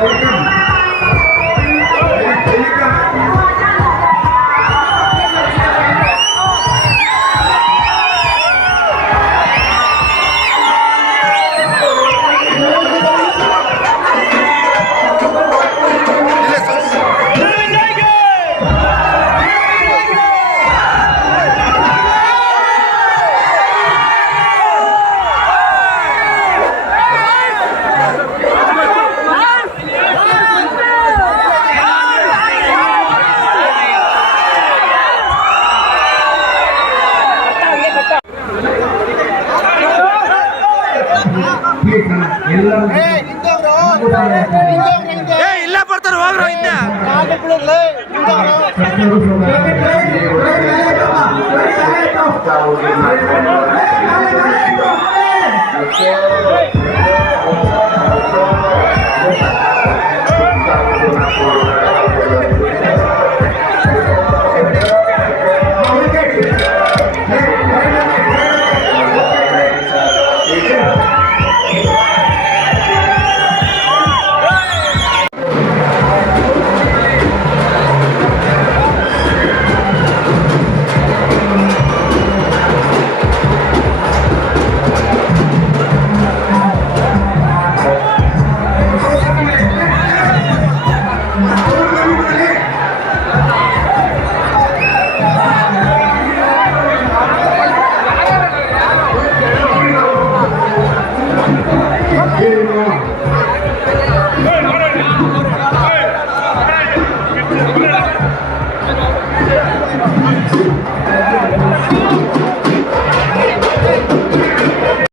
Gracias. ಇಲ್ಲ ಬರ್ತಾರ ಹೋಗ್ರ ಹಿಂದೆ Thank you.